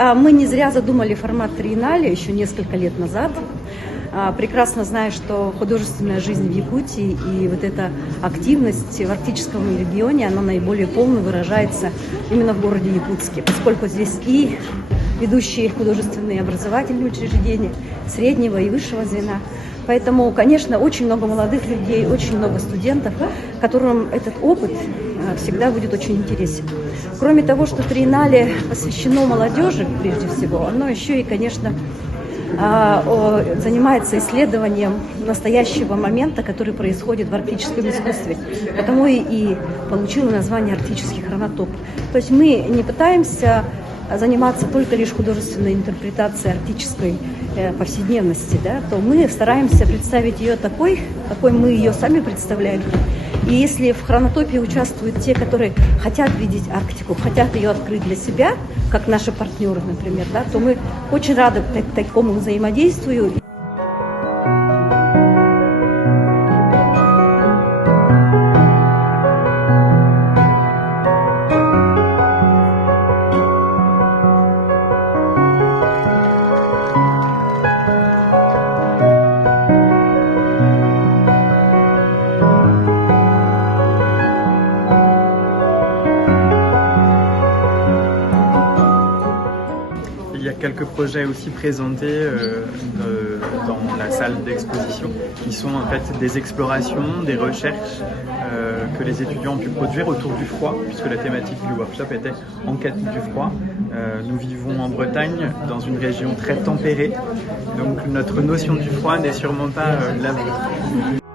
Мы не зря задумали формат триеннале еще несколько лет назад. Прекрасно знаю, что художественная жизнь в Якутии и вот эта активность в арктическом регионе, она наиболее полно выражается именно в городе Якутске, поскольку здесь и ведущие художественные образовательные учреждения среднего и высшего звена. Поэтому, конечно, очень много молодых людей, очень много студентов, которым этот опыт всегда будет очень интересен. Кроме того, что триеннале посвящено молодежи, прежде всего, оно еще и, конечно, занимается исследованием настоящего момента, который происходит в арктическом искусстве. Потому и получило название «Арктический хронотоп». То есть мы не пытаемся заниматься только лишь художественной интерпретацией арктической повседневности, да, то мы стараемся представить ее такой, какой мы ее сами представляем. И если в хронотопе участвуют те, которые хотят видеть Арктику, хотят ее открыть для себя, как наши партнеры, например, да, то мы очень рады такому взаимодействию. Il y a quelques projets aussi présentés dans la salle d'exposition qui sont en fait des explorations, des recherches que les étudiants ont pu produire autour du froid, puisque la thématique du workshop était en quête du froid. Nous vivons en Bretagne, dans une région très tempérée, donc notre notion du froid n'est sûrement pas la vôtre.